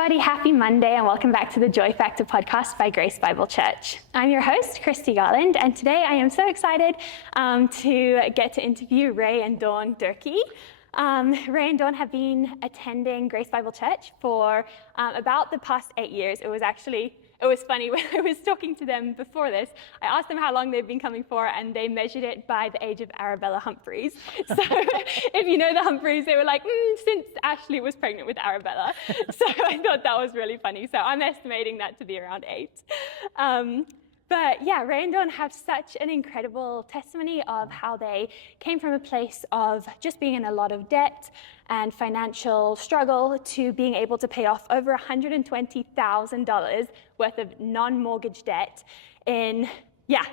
everybody. Happy Monday and welcome back to the Joy Factor podcast by Grace Bible Church. I'm your host, Christie Garland, and today I am so excited to get to interview Ray and Dawn Durkee. Ray and Dawn have been attending Grace Bible Church for about the past 8 years. It was funny when I was talking to them before this. I asked them how long they've been coming for, and they measured it by the age of Arabella Humphreys. So if you know the Humphreys, they were like, since Ashley was pregnant with Arabella. So I thought that was really funny. So I'm estimating that to be around 8. But yeah, Ray and Dawn have such an incredible testimony of how they came from a place of just being in a lot of debt and financial struggle to being able to pay off over $120,000 worth of non-mortgage debt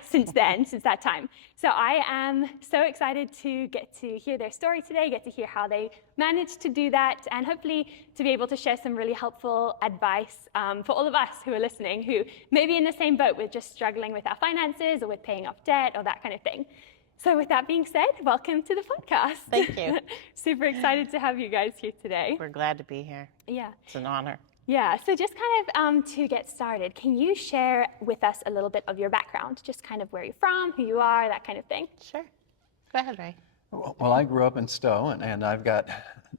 since that time. So I am so excited to get to hear their story today, get to hear how they managed to do that, and hopefully to be able to share some really helpful advice for all of us who are listening, who may be in the same boat with just struggling with our finances or with paying off debt or that kind of thing. So with that being said, welcome to the podcast. Thank you. Super excited to have you guys here today. We're glad to be here. Yeah. It's an honor. Yeah, so just kind of to get started, can you share with us a little bit of your background, just kind of where you're from, who you are, that kind of thing? Sure. Go ahead, Ray. Well, I grew up in Stowe, and I've got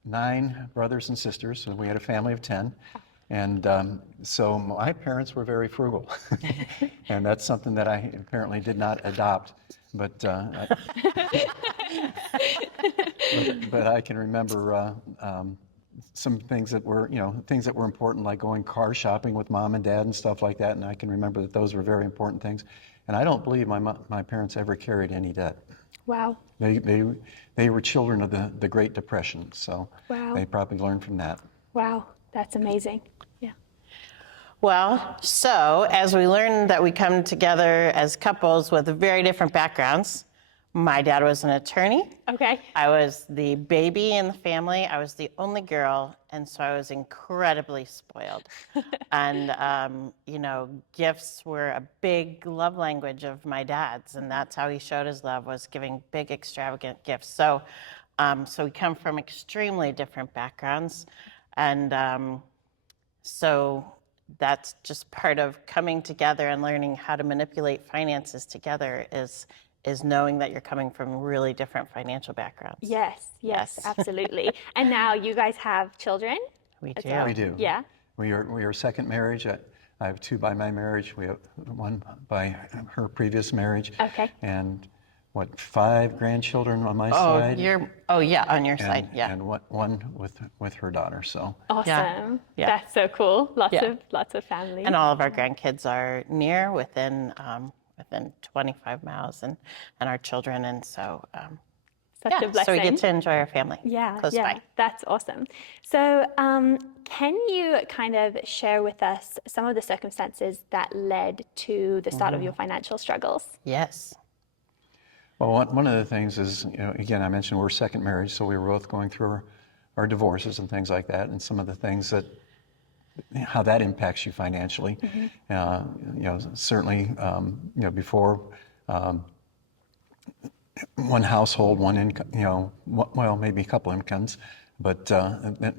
9 brothers and sisters, and we had a family of 10. And so my parents were very frugal, and that's something that I apparently did not adopt. But but I can remember some things that were, things that were important, like going car shopping with mom and dad and stuff like that. And I can remember that those were very important things. And I don't believe my parents ever carried any debt. Wow. They were children of the Great Depression, so wow. They probably learned from that. Wow, that's amazing. Yeah. Well, so as we learned that we come together as couples with very different backgrounds, my dad was an attorney. Okay. I was the baby in the family. I was the only girl, and so I was incredibly spoiled. And, gifts were a big love language of my dad's, and that's how he showed his love, was giving big, extravagant gifts. So we come from extremely different backgrounds, and so that's just part of coming together and learning how to manipulate finances together is knowing that you're coming from really different financial backgrounds. Yes, absolutely. And now you guys have children? We do. Well. We do. Yeah. We are second marriage. I have 2 by my marriage. We have 1 by her previous marriage. Okay. And 5 grandchildren on my side. On your side, yeah. And one with her daughter. So Awesome. Yeah. That's so cool. Lots of family. And all of our grandkids are near, within 25 miles, and our children, and so Such a blessing. so we get to enjoy our family. Close by. That's awesome. So can you kind of share with us some of the circumstances that led to the start of your financial struggles? Yes. Well, one of the things is, again, I mentioned we're second marriage, so we were both going through our divorces and things like that, and some of the things how that impacts you financially. Certainly, before one household, one income, maybe a couple incomes, but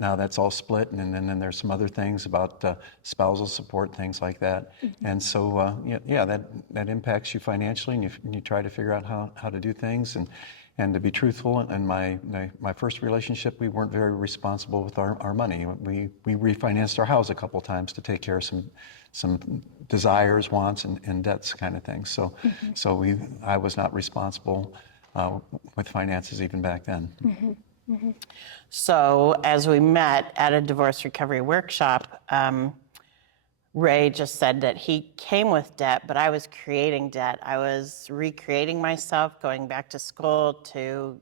now that's all split, and then there's some other things about spousal support, things like that. And so, that impacts you financially, and you try to figure out how to do things. And to be truthful, in my first relationship, we weren't very responsible with our money. We refinanced our house a couple times to take care of some desires, wants, and debts kind of things. So I was not responsible with finances even back then. So as we met at a divorce recovery workshop, Ray just said that he came with debt, but I was creating debt. I was recreating myself, going back to school to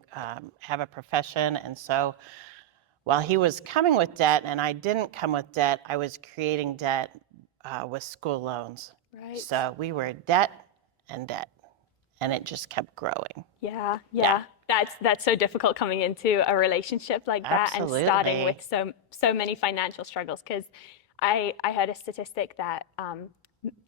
have a profession. And so while he was coming with debt and I didn't come with debt, I was creating debt with school loans. Right. So we were debt, and it just kept growing. Yeah. That's so difficult coming into a relationship like that. Absolutely. And starting with so many financial struggles, because I heard a statistic that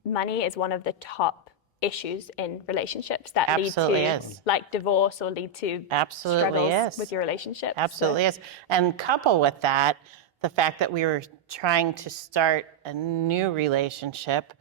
money is one of the top issues in relationships that Absolutely lead to is. like divorce or lead to Absolutely struggles is. with your relationship. Absolutely is. And couple with that, the fact that we were trying to start a new relationship,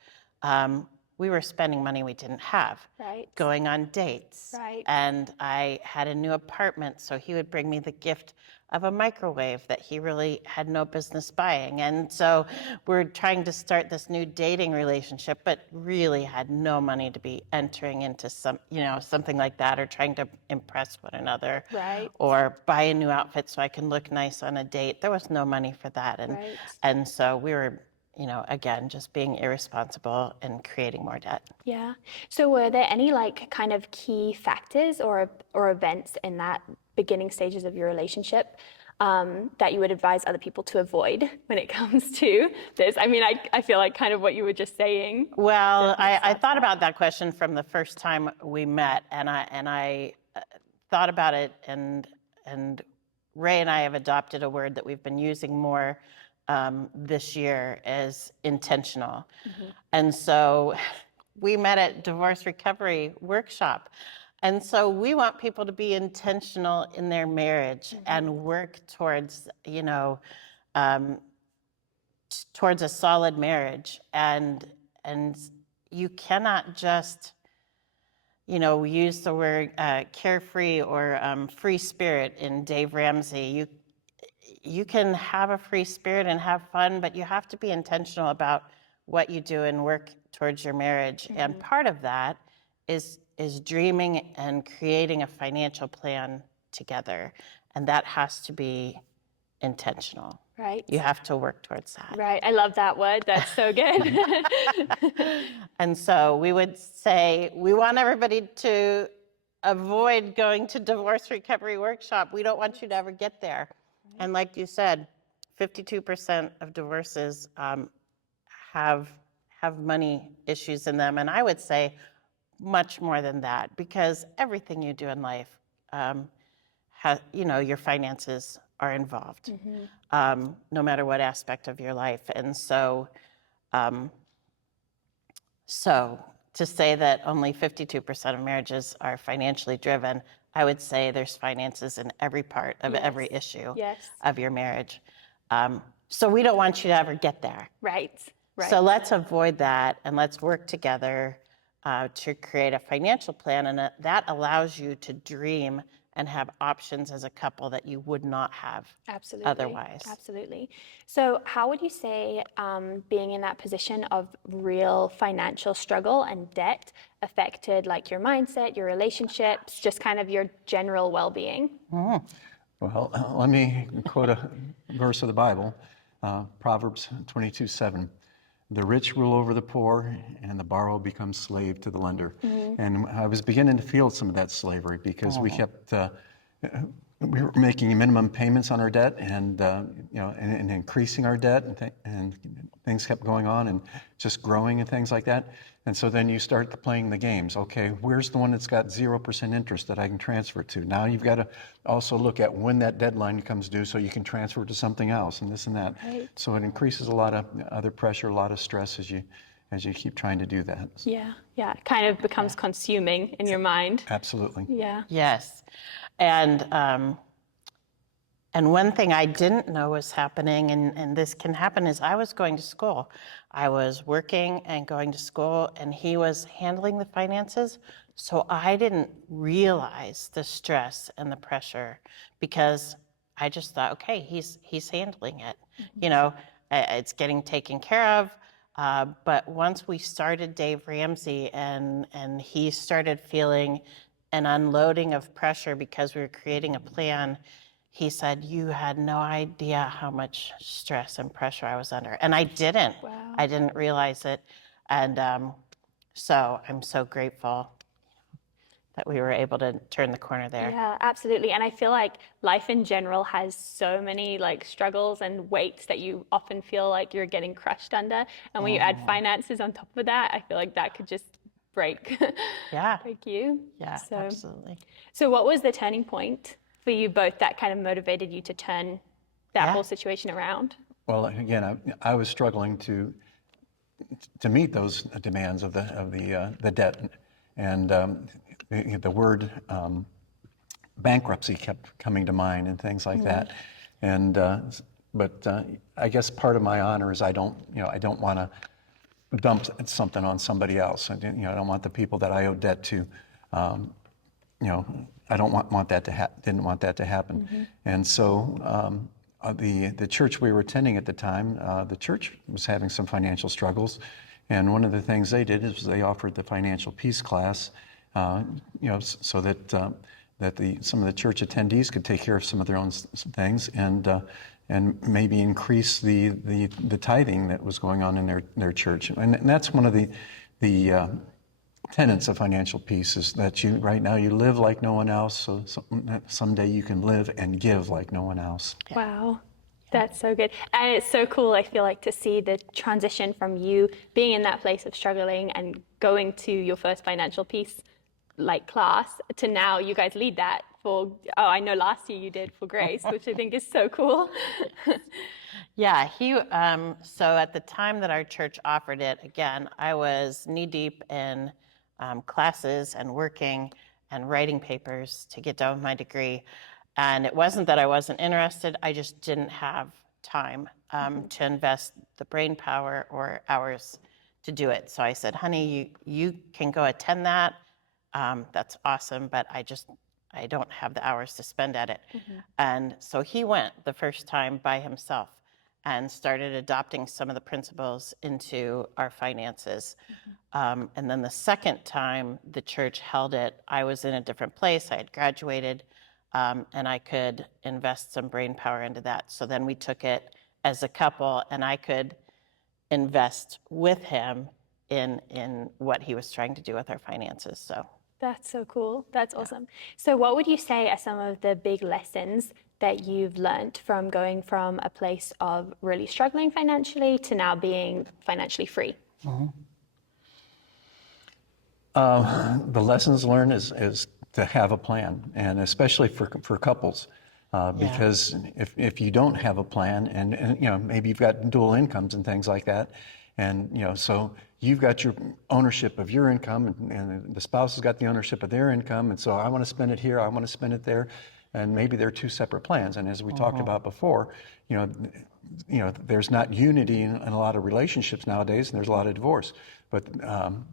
we were spending money we didn't have, Right. going on dates. Right. And I had a new apartment, so he would bring me the gift of a microwave that he really had no business buying. And so we're trying to start this new dating relationship, but really had no money to be entering into something like that, or trying to impress one another, Right. or buy a new outfit so I can look nice on a date. There was no money for that. Right. And so we were, again, just being irresponsible and creating more debt. Yeah. So were there any like kind of key factors or events in that beginning stages of your relationship that you would advise other people to avoid when it comes to this? I mean, I feel like kind of what you were just saying. Well, I thought about that question from the first time we met, and I thought about it, and Ray and I have adopted a word that we've been using more this year, is intentional. And so we met at Divorce Recovery Workshop. And so we want people to be intentional in their marriage and work towards, towards a solid marriage. And you cannot just, use the word carefree or free spirit in Dave Ramsey. You can have a free spirit and have fun, but you have to be intentional about what you do and work towards your marriage. And part of that is dreaming and creating a financial plan together. And that has to be intentional. Right. You have to work towards that. Right. I love that word. That's so good. And so we would say, we want everybody to avoid going to Divorce Recovery Workshop. We don't want you to ever get there. And like you said, 52% of divorces have money issues in them. And I would say much more than that, because everything you do in life, your finances are involved, no matter what aspect of your life. And so, to say that only 52% of marriages are financially driven, I would say there's finances in every part of every issue of your marriage. So we don't want you to ever get there. Right. So let's avoid that, and let's work together to create a financial plan, and that allows you to dream and have options as a couple that you would not have otherwise. Absolutely. So how would you say being in that position of real financial struggle and debt affected like your mindset, your relationships, just kind of your general well-being? Well, let me quote a verse of the Bible, Proverbs 22:7. The rich rule over the poor, and the borrower becomes slave to the lender. And I was beginning to feel some of that slavery, because we kept, we were making minimum payments on our debt, and and increasing our debt, and things kept going on, and just growing and things like that. And so then you start playing the games. Okay, where's the one that's got 0% interest that I can transfer to? Now you've got to also look at when that deadline comes due, so you can transfer to something else, and this and that. Right. So it increases a lot of other pressure, a lot of stress as you keep trying to do that. Yeah. It kind of becomes consuming in your mind. Absolutely. Yeah. Yes. And one thing I didn't know was happening, and this can happen, is I was going to school. I was working and going to school, and he was handling the finances. So I didn't realize the stress and the pressure, because I just thought, okay, he's handling it. It's getting taken care of. But once we started Dave Ramsey, and he started feeling an unloading of pressure because we were creating a plan, he said, you had no idea how much stress and pressure I was under. And I didn't. Wow. I didn't realize it. And so I'm so grateful that we were able to turn the corner there. Yeah, absolutely. And I feel like life in general has so many like struggles and weights that you often feel like you're getting crushed under. And when you add finances on top of that, I feel like that could just break you. Yeah, absolutely. So what was the turning point for you both that kind of motivated you to turn that whole situation around? Well, again, I was struggling to meet those demands of the debt, and the word bankruptcy kept coming to mind and things like that. And but I guess part of my honor is I don't want to dump something on somebody else. I don't want the people that I owe debt to, I don't want that to didn't want that to happen. And so the church we were attending at the time, the church was having some financial struggles, and one of the things they did is they offered the financial peace class, so that some of the church attendees could take care of some of their own things, and maybe increase the tithing that was going on in their church. And that's one of the tenets of financial peace, is that right now you live like no one else, so someday you can live and give like no one else. Wow. That's so good. And it's so cool, I feel like, to see the transition from you being in that place of struggling and going to your first financial peace class to now you guys lead that for, I know last year you did for Grace, which I think is so cool. Yeah, so at the time that our church offered it, again, I was knee deep in classes and working and writing papers to get done with my degree. And it wasn't that I wasn't interested, I just didn't have time to invest the brain power or hours to do it. So I said, honey, you can go attend that. That's awesome, but I don't have the hours to spend at it. And so he went the first time by himself and started adopting some of the principles into our finances. And then the second time the church held it, I was in a different place. I had graduated, and I could invest some brain power into that. So then we took it as a couple, and I could invest with him in what he was trying to do with our finances. So That's so cool. That's awesome. So what would you say are some of the big lessons that you've learned from going from a place of really struggling financially to now being financially free? The lessons learned is to have a plan, and especially for couples, because if you don't have a plan, and maybe you've got dual incomes and things like that, and so you've got your ownership of your income, and the spouse has got the ownership of their income, and so I want to spend it here, I want to spend it there, and maybe they're two separate plans. And as we talked about before, there's not unity in a lot of relationships nowadays, and there's a lot of divorce. But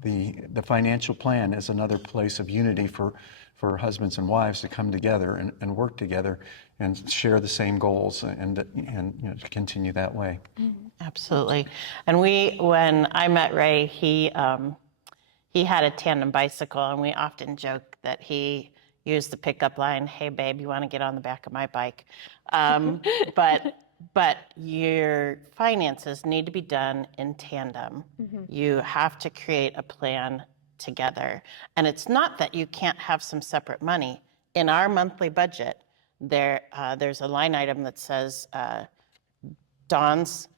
the financial plan is another place of unity for husbands and wives to come together and work together and share the same goals and to continue that way. absolutely. And when I met Ray, he had a tandem bicycle, and we often joke that he used the pickup line, "Hey babe, you want to get on the back of my bike?" But your finances need to be done in tandem. You have to create a plan together. And it's not that you can't have some separate money. In our monthly budget, there's a line item that says Dawn's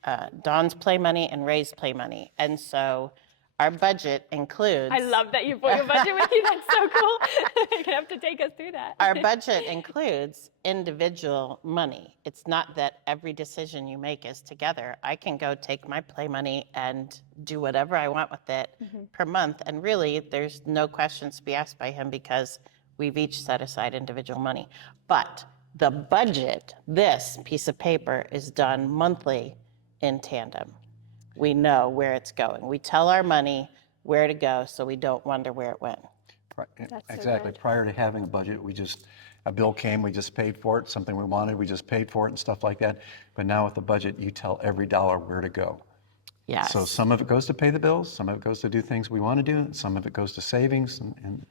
play money and Ray's play money. And so our budget includes... I love that you brought your budget with you. That's so cool. You're going to have to take us through that. Our budget includes individual money. It's not that every decision you make is together. I can go take my play money and do whatever I want with it per month. And really, there's no questions to be asked by him because we've each set aside individual money. But the budget, this piece of paper, is done monthly in tandem. We know where it's going. We tell our money where to go so we don't wonder where it went. Exactly. Prior to having a budget, a bill came, we just paid for it, something we wanted, we just paid for it and stuff like that. But now with the budget, you tell every dollar where to go. Yes. So some of it goes to pay the bills, some of it goes to do things we want to do, some of it goes to savings and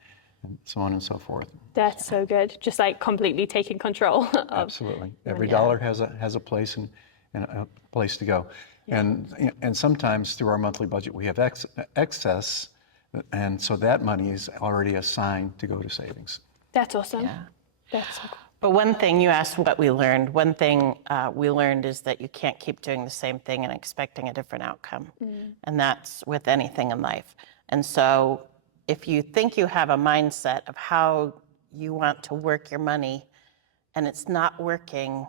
so on and so forth. That's so good. Just like completely taking control. Absolutely. Every dollar has a place and a place to go. And sometimes through our monthly budget we have excess, and so that money is already assigned to go to savings. That's awesome. Yeah. That's so cool. But one thing, you asked what we learned. One thing we learned is that you can't keep doing the same thing and expecting a different outcome. And that's with anything in life. And so if you think you have a mindset of how you want to work your money and it's not working,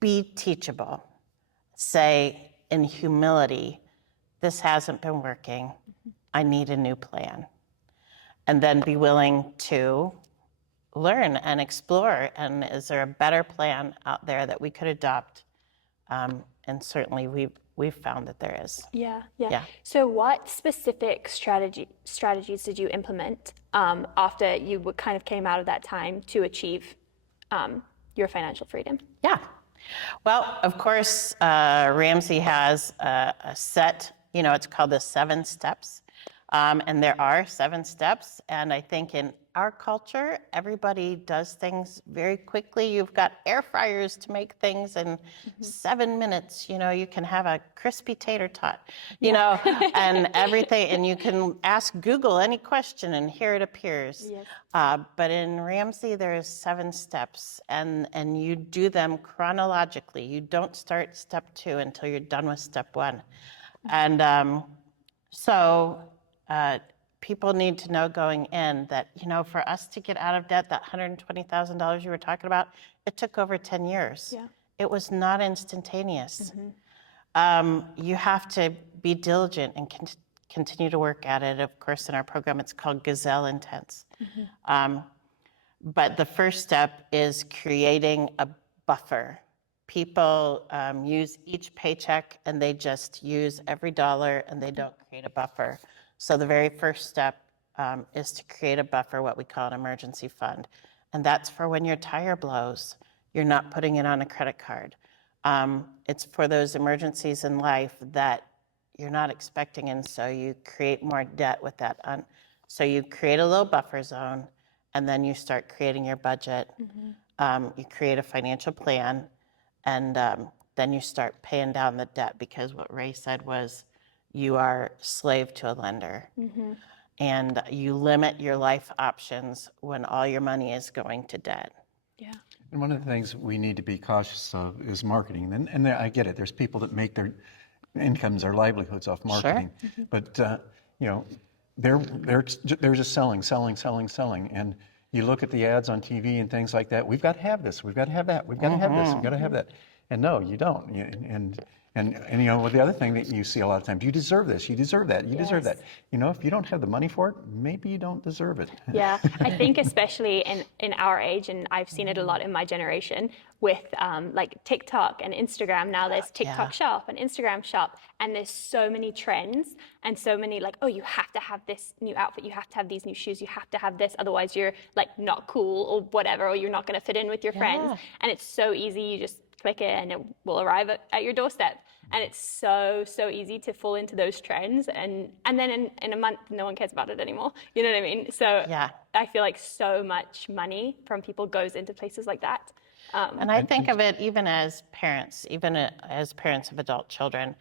be teachable. Say in humility, this hasn't been working. I need a new plan. And then be willing to learn and explore. And is there a better plan out there that we could adopt And certainly we've found that there is. Yeah. Yeah. So what specific strategies did you implement after you kind of came out of that time to achieve your financial freedom? Yeah. Well, of course, Ramsey has a set, it's called the 7 steps. And there are 7 steps. And I think in our culture, everybody does things very quickly. You've got air fryers to make things in 7 minutes. You can have a crispy tater tot, and everything. And you can ask Google any question and here it appears. Yes. But in Ramsey, there's 7 steps and you do them chronologically. You don't start step 2 until you're done with step 1. And so people need to know going in that, for us to get out of debt, that $120,000 you were talking about, it took over 10 years. Yeah. It was not instantaneous. You have to be diligent and continue to work at it. Of course, in our program, it's called Gazelle Intense. But the first step is creating a buffer. People use each paycheck and they just use every dollar and they don't create a buffer. So the very first step is to create a buffer, what we call an emergency fund. And that's for when your tire blows. You're not putting it on a credit card. It's for those emergencies in life that you're not expecting, and so you create more debt with that. So you create a little buffer zone, and then you start creating your budget. You create a financial plan, and then you start paying down the debt, because what Ray said was, you are slave to a lender. And you limit your life options when all your money is going to debt. Yeah. And one of the things we need to be cautious of is marketing. And I get it. There's people that make their incomes, their livelihoods off marketing. But they're just selling. And you look at the ads on TV and things like that. We've got to have this. We've got to have that. We've got to have this. We've got to have that. And no, you don't. And the other thing that you see a lot of times, you deserve this, you deserve that, you deserve that. If you don't have the money for it, maybe you don't deserve it. Yeah, I think especially in our age, and I've seen it a lot in my generation with like TikTok and Instagram. Now there's TikTok shop and Instagram shop, and there's so many trends and so many like, oh, you have to have this new outfit, you have to have these new shoes, you have to have this, otherwise you're like not cool or whatever, or you're not going to fit in with your friends. And it's so easy, you just click it and it will arrive at your doorstep. And it's so easy to fall into those trends, and then in a month no one cares about it anymore. You know what I mean? So I feel like so much money from people goes into places like that. And I think of it even as parents of adult children.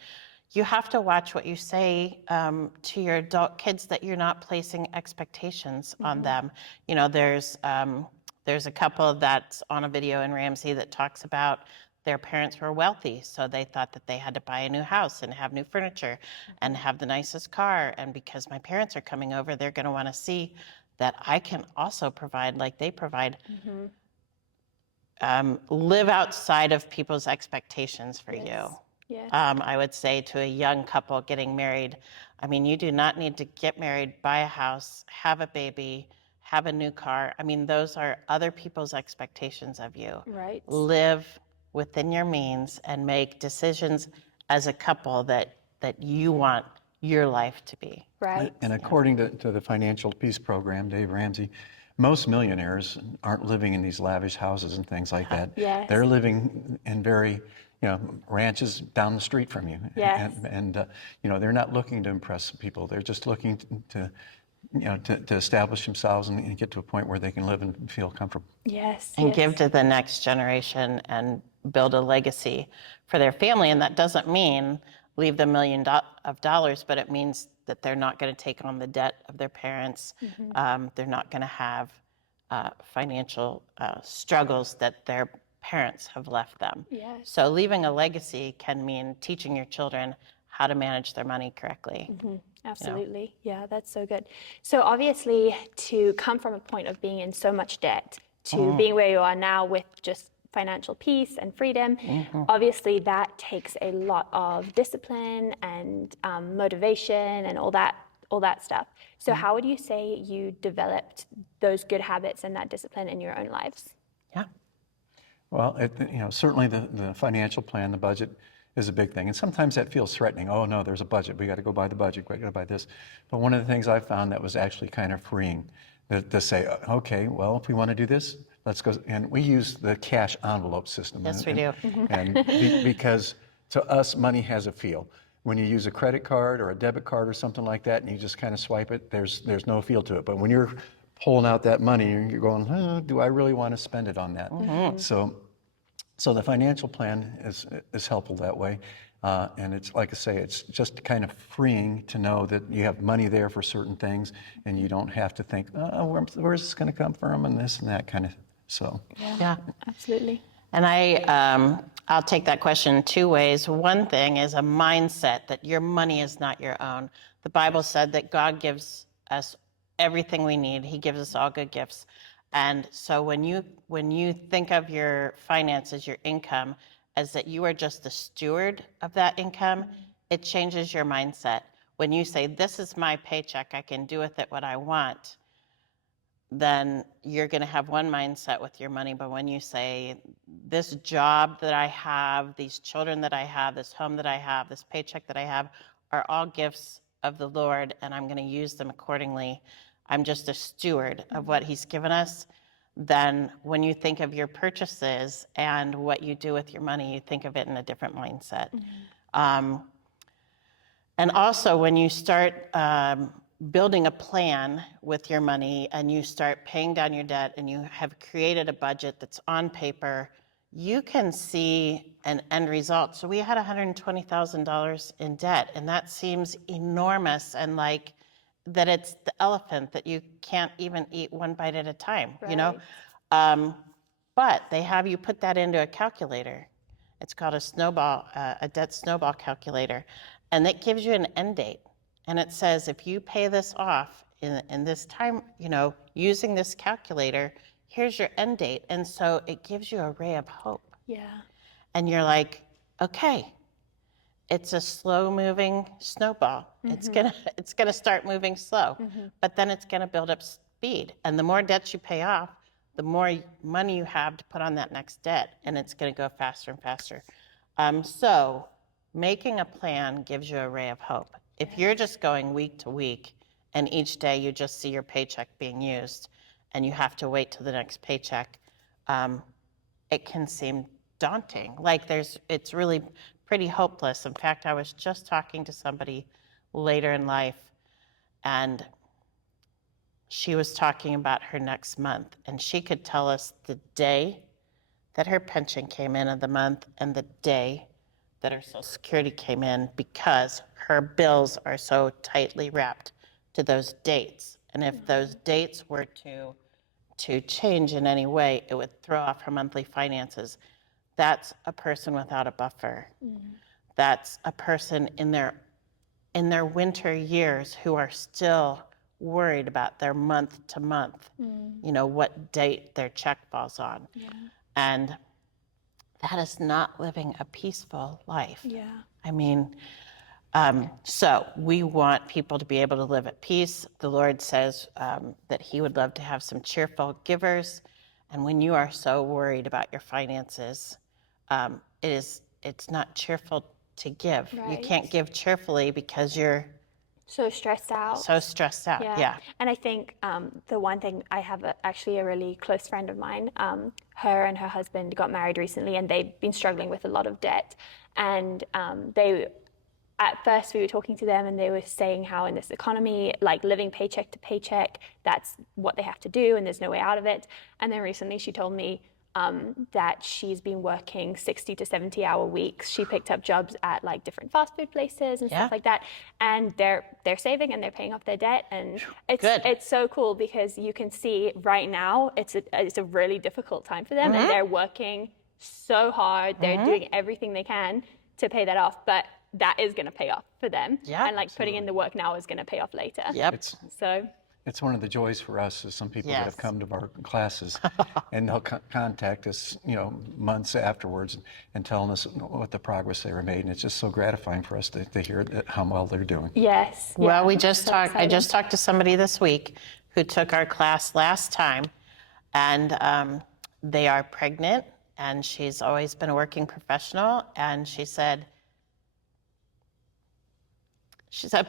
You have to watch what you say to your adult kids, that you're not placing expectations on them. There's a couple that's on a video in Ramsey that talks about their parents were wealthy, so they thought that they had to buy a new house and have new furniture and have the nicest car. And because my parents are coming over, they're going to want to see that I can also provide like they provide. Live outside of people's expectations for you. Yes. I would say to a young couple getting married, you do not need to get married, buy a house, have a baby, have a new car. Those are other people's expectations of you. Right. Live within your means and make decisions as a couple that you want your life to be. Right. And according to the Financial Peace Program, Dave Ramsey, most millionaires aren't living in these lavish houses and things like that. Yes. They're living in very, ranches down the street from you. Yes. And they're not looking to impress people. They're just looking to establish themselves and get to a point where they can live and feel comfortable. Yes. And give to the next generation and build a legacy for their family. And that doesn't mean leave them $1 million, but it means that they're not going to take on the debt of their parents. They're not going to have financial struggles that their parents have left them. Yes. So leaving a legacy can mean teaching your children how to manage their money correctly. Absolutely. Yeah, that's so good. So obviously, to come from a point of being in so much debt to being where you are now with just financial peace and freedom, obviously that takes a lot of discipline and motivation and all that stuff. So how would you say you developed those good habits and that discipline in your own lives? Yeah. Well, certainly the financial plan, the budget is a big thing. And sometimes that feels threatening. Oh, no, there's a budget. We got to go by the budget. We got to buy this. But one of the things I found that was actually kind of freeing to say, okay, well, if we want to do this, let's go. And we use the cash envelope system. Yes, we do. Because to us, money has a feel. When you use a credit card or a debit card or something like that, and you just kind of swipe it, there's no feel to it. But when you're pulling out that money, you're going, do I really want to spend it on that? So the financial plan is helpful that way. And it's, like I say, it's just kind of freeing to know that you have money there for certain things, and you don't have to think, where's this going to come from, and this and that kind of, so. Yeah. Absolutely. And I'll take that question two ways. One thing is a mindset that your money is not your own. The Bible said that God gives us everything we need. He gives us all good gifts. And so when you think of your finances, your income, as that you are just the steward of that income, it changes your mindset. When you say, this is my paycheck, I can do with it what I want, then you're going to have one mindset with your money. But when you say, this job that I have, these children that I have, this home that I have, this paycheck that I have, are all gifts of the Lord, and I'm going to use them accordingly. I'm just a steward of what He's given us. Then when you think of your purchases and what you do with your money, you think of it in a different mindset. And also when you start building a plan with your money and you start paying down your debt and you have created a budget that's on paper, you can see an end result. So we had $120,000 in debt, and that seems enormous, and like that it's the elephant that you can't even eat one bite at a time, but they have you put that into a calculator. It's called a debt snowball calculator, and it gives you an end date. And it says, if you pay this off in this time, using this calculator, here's your end date. And so it gives you a ray of hope. Yeah. And you're like, okay, it's a slow moving snowball. It's gonna start moving slow, but then it's gonna build up speed. And the more debts you pay off, the more money you have to put on that next debt, and it's gonna go faster and faster. So making a plan gives you a ray of hope. If you're just going week to week, and each day you just see your paycheck being used, and you have to wait till the next paycheck, it can seem daunting. Like it's really pretty hopeless. In fact, I was just talking to somebody later in life, and she was talking about her next month, and she could tell us the day that her pension came in of the month and the day that her Social Security came in, because her bills are so tightly wrapped to those dates. And if those dates were to change in any way, it would throw off her monthly finances. That's a person without a buffer. That's a person in their winter years who are still worried about their month to month, what date their check falls on. And that is not living a peaceful life. I mean, so we want people to be able to live at peace. The Lord says that He would love to have some cheerful givers. And when you are so worried about your finances, it's not cheerful to give. You can't give cheerfully because you're so stressed out. Yeah. And I think the one thing, I have actually a really close friend of mine, her and her husband got married recently, and they've been struggling with a lot of debt. And at first we were talking to them, and they were saying how in this economy, like living paycheck to paycheck, that's what they have to do, and there's no way out of it. And then recently she told me that she's been working 60 to 70 hour weeks. She picked up jobs at like different fast food places and stuff like that. And they're saving and they're paying off their debt. And it's so cool, because you can see right now it's a really difficult time for them, and they're working so hard. They're doing everything they can to pay that off, but that is going to pay off for them. And like putting in the work now is going to pay off later. It's one of the joys for us is some people that have come to our classes and they'll contact us, months afterwards and telling us what the progress they were made. And it's just so gratifying for us to hear how well they're doing. Well, I just talked to somebody this week who took our class last time, and they are pregnant and she's always been a working professional. And she said,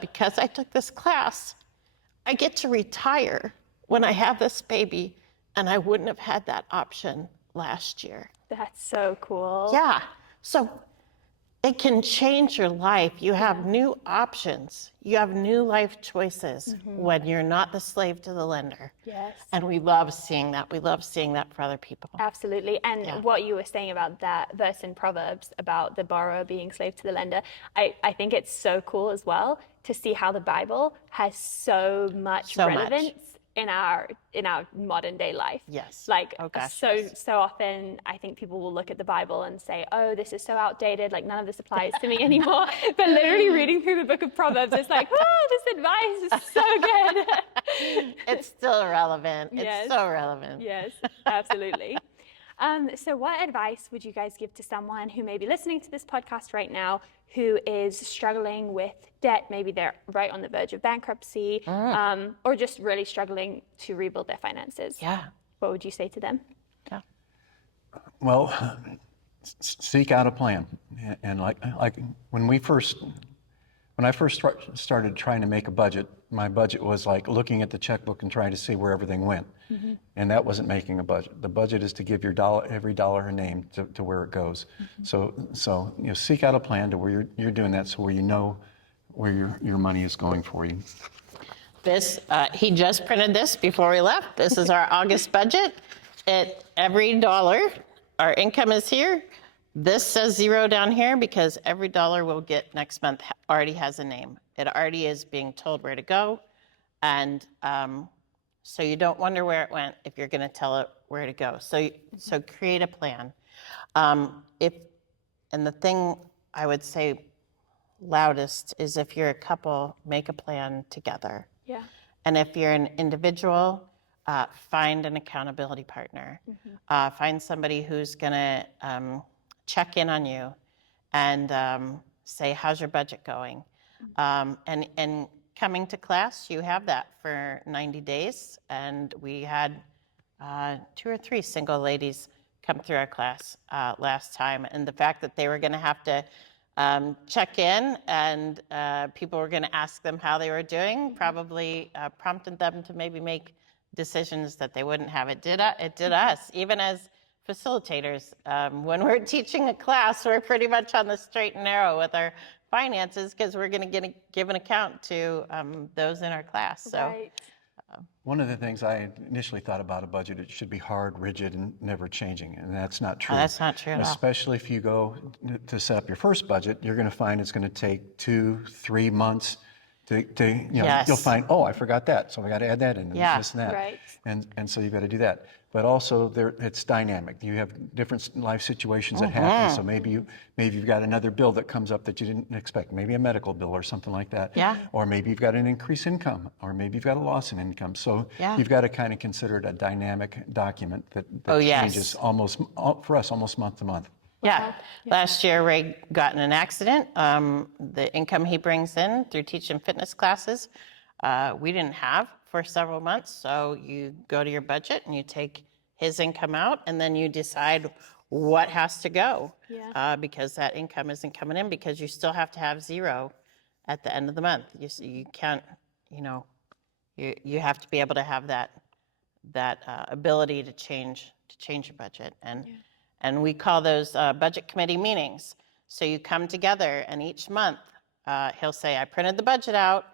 because I took this class, I get to retire when I have this baby, and I wouldn't have had that option last year. That's so cool. Yeah. So it can change your life. You have new options. You have new life choices when you're not the slave to the lender. Yes. And we love seeing that. We love seeing that for other people. Absolutely. And what you were saying about that verse in Proverbs about the borrower being slave to the lender, I think it's so cool as well to see how the Bible has so much relevance in our modern day life. Yes. Like, oh, gosh, so often I think people will look at the Bible and say, oh, this is so outdated, like none of this applies to me anymore. But literally reading through the book of Proverbs, it's like, oh, this advice is so good. It's still relevant. Yes. It's so relevant. Yes, absolutely. So what advice would you guys give to someone who may be listening to this podcast right now who is struggling with debt? Maybe they're right on the verge of bankruptcy, or just really struggling to rebuild their finances. Yeah. What would you say to them? Yeah. Well, seek out a plan. And like when I first started trying to make a budget, my budget was like looking at the checkbook and trying to see where everything went. And that wasn't making a budget. The budget is to give your every dollar a name to where it goes. So seek out a plan to where you're doing that, so where you know where your money is going for you. This he just printed this before we left. This is our August budget. Every dollar, our income is here. This says zero down here because every dollar we'll get next month already has a name. It already is being told where to go. And so you don't wonder where it went if you're going to tell it where to go. So create a plan. And the thing I would say loudest is if you're a couple, make a plan together. Yeah. And if you're an individual, find an accountability partner. Find somebody who's going to check in on you and say, how's your budget going? And coming to class, you have that for 90 days. And we had 2 or 3 single ladies come through our class last time. And the fact that they were going to have to check in and people were going to ask them how they were doing probably prompted them to maybe make decisions that they wouldn't have. It did us, even as facilitators. When we're teaching a class, we're pretty much on the straight and narrow with our finances because we're going to give an account to those in our class. So. Right. One of the things I initially thought about a budget, it should be hard, rigid, and never changing, and that's not true. Oh, that's not true at all. Especially if you go to set up your first budget, you're going to find it's going to take 2-3 months to Yes. you'll find, oh, I forgot that, so I got to add that in, and this and that. Right. And so you've got to do that. But also, it's dynamic. You have different life situations that happen. So maybe you've got another bill that comes up that you didn't expect. Maybe a medical bill or something like that. Yeah. Or maybe you've got an increased income, or maybe you've got a loss in income. So you've got to kind of consider it a dynamic document that changes almost month to month. Yeah. Last year, Ray got in an accident. The income he brings in through teaching fitness classes, we didn't have for several months. So you go to your budget and you take his income out, and then you decide what has to go because that income isn't coming in, because you still have to have zero at the end of the month. You can't, you have to be able to have that ability to change your budget. And we call those budget committee meetings. So you come together, and each month he'll say, I printed the budget out,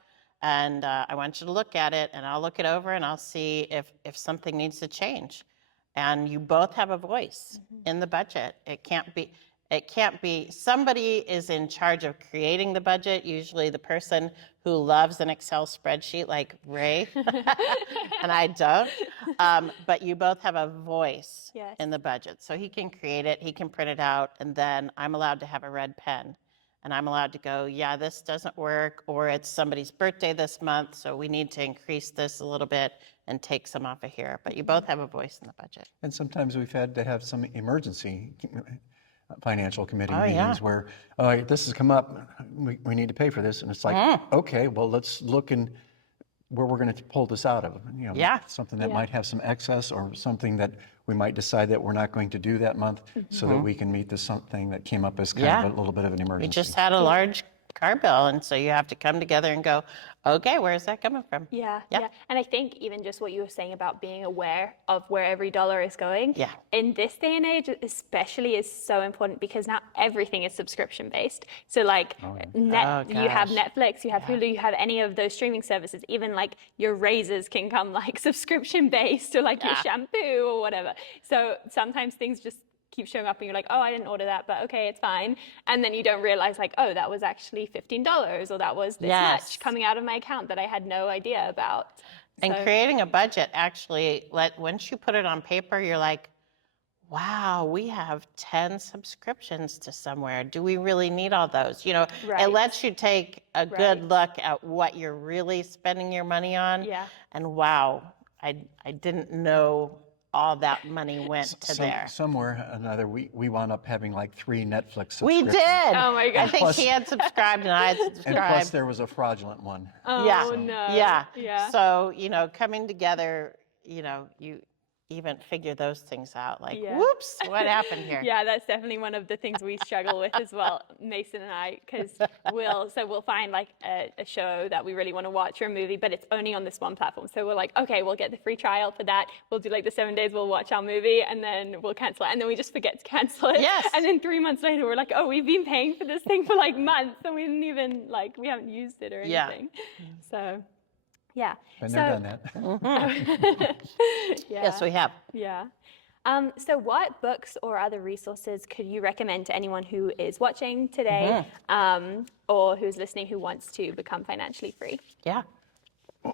and I want you to look at it, and I'll look it over, and I'll see if something needs to change. And you both have a voice in the budget. It can't be somebody is in charge of creating the budget, usually the person who loves an Excel spreadsheet like Ray, and I don't. But you both have a voice in the budget. So he can create it, he can print it out, and then I'm allowed to have a red pen. And I'm allowed to go, yeah, this doesn't work, or it's somebody's birthday this month, so we need to increase this a little bit and take some off of here. But you both have a voice in the budget. And sometimes we've had to have some emergency financial committee meetings where, this has come up, we need to pay for this. And it's like, okay, well, let's look in where we're going to pull this out of. Something that might have some excess, or something that we might decide that we're not going to do that month so that we can meet this something that came up as kind of a little bit of an emergency. We just had a large car bill, and so you have to come together and go, okay, where's that coming from? Yeah. And I think even just what you were saying about being aware of where every dollar is going, in this day and age especially, is so important, because now everything is subscription based. So like you have Netflix, you have Hulu, you have any of those streaming services, even like your razors can come like subscription based, or like your shampoo or whatever. So sometimes things just keep showing up and you're like, oh, I didn't order that, but okay, it's fine. And then you don't realize like, oh, that was actually $15, or that was this much coming out of my account that I had no idea about. And creating a budget, actually, once you put it on paper, you're like, wow, we have 10 subscriptions to somewhere. Do we really need all those? You know, it lets you take a good look at what you're really spending your money on. And wow, I didn't know all that money went to there. Somewhere or another, we wound up having like 3 Netflix subscriptions. We did. Oh my God. I think he had subscribed and I had subscribed. And plus there was a fraudulent one. Oh no. Yeah. So, you know, coming together, you know, you even figure those things out. Like, whoops, what happened here? Yeah, that's definitely one of the things we struggle with as well, Mason and I, because we'll find like a show that we really want to watch, or a movie, but it's only on this one platform. So we're like, okay, we'll get the free trial for that. We'll do like the 7 days, we'll watch our movie, and then we'll cancel it. And then we just forget to cancel it. Yes. And then 3 months later, we're like, oh, we've been paying for this thing for like months, and we didn't even we haven't used it or anything. So. Yeah. Been there, done that. Yes, we have. Yeah. So what books or other resources could you recommend to anyone who is watching today, or who's listening, who wants to become financially free? Yeah.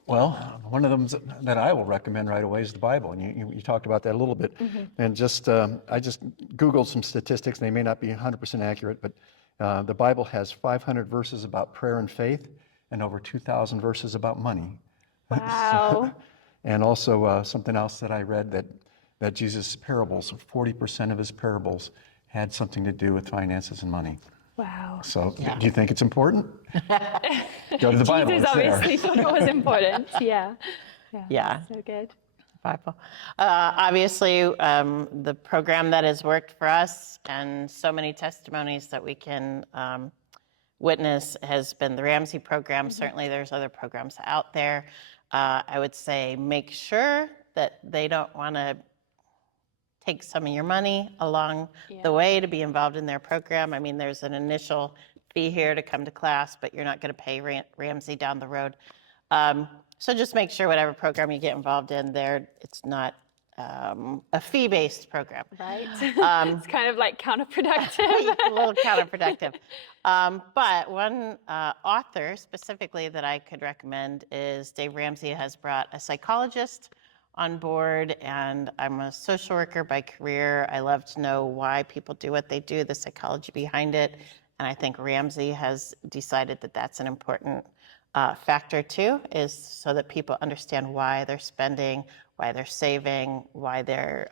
Well, one of them that I will recommend right away is the Bible, and you talked about that a little bit. And just I just Googled some statistics. They may not be 100% accurate, but the Bible has 500 verses about prayer and faith, and over 2,000 verses about money. Wow. And also something else that I read, that Jesus' parables, 40% of his parables had something to do with finances and money. Wow. So do you think it's important? Go to the Bible. Jesus obviously thought it was important. Yeah. So good. Bible. Obviously, the program that has worked for us, and so many testimonies that we can witness, has been the Ramsey program. Certainly there's other programs out there. I would say make sure that they don't want to take some of your money along the way to be involved in their program. I mean, there's an initial fee here to come to class, but you're not going to pay Ramsey down the road. So just make sure whatever program you get involved in there, it's not a fee-based program. Right. It's kind of like counterproductive. A little counterproductive. But one author specifically that I could recommend is Dave Ramsey has brought a psychologist on board, and I'm a social worker by career. I love to know why people do what they do, the psychology behind it. And I think Ramsey has decided that that's an important factor too, is so that people understand why they're spending, why they're saving, why they're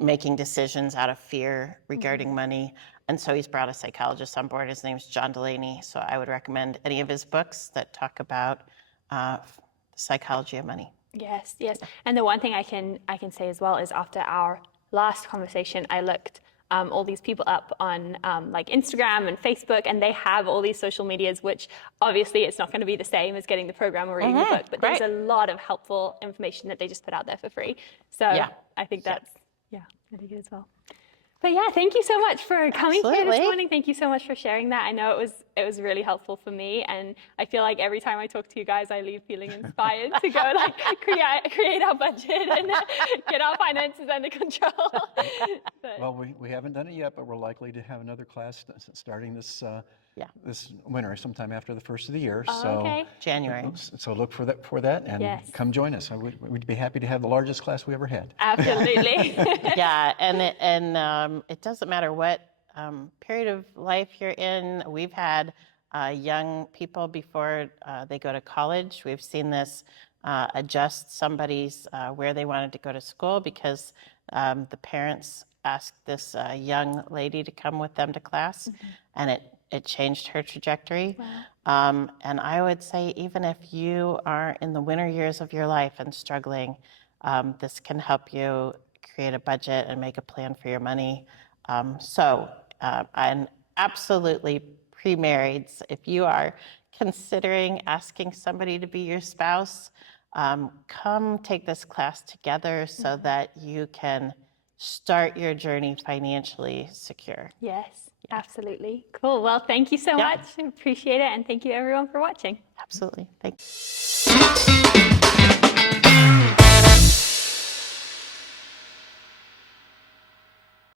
making decisions out of fear regarding money. And so he's brought a psychologist on board. His name's John Delaney. So I would recommend any of his books that talk about the psychology of money. Yes. And the one thing I can say as well is, after our last conversation, I looked all these people up on like Instagram and Facebook, and they have all these social medias, which obviously it's not going to be the same as getting the program or reading the book, but there's a lot of helpful information that they just put out there for free. So I think that's really good as well. But yeah, thank you so much for coming here this morning. Thank you so much for sharing that. I know it was really helpful for me, and I feel like every time I talk to you guys, I leave feeling inspired to go like create our budget and get our finances under control. Well, we haven't done it yet, but we're likely to have another class starting this this winter, sometime after the first of the year. Okay. January. So look for that, and come join us. We'd be happy to have the largest class we ever had. Absolutely. And it doesn't matter what period of life you're in. We've had young people before they go to college. We've seen this adjust somebody's where they wanted to go to school, because the parents asked this young lady to come with them to class, and it changed her trajectory. Wow. And I would say, even if you are in the winter years of your life and struggling, this can help you create a budget and make a plan for your money. And absolutely pre-marrieds, if you are considering asking somebody to be your spouse, come take this class together so that you can start your journey financially secure. Yes, absolutely. Cool. Well, thank you so much. I appreciate it. And thank you everyone for watching. Absolutely. Thanks.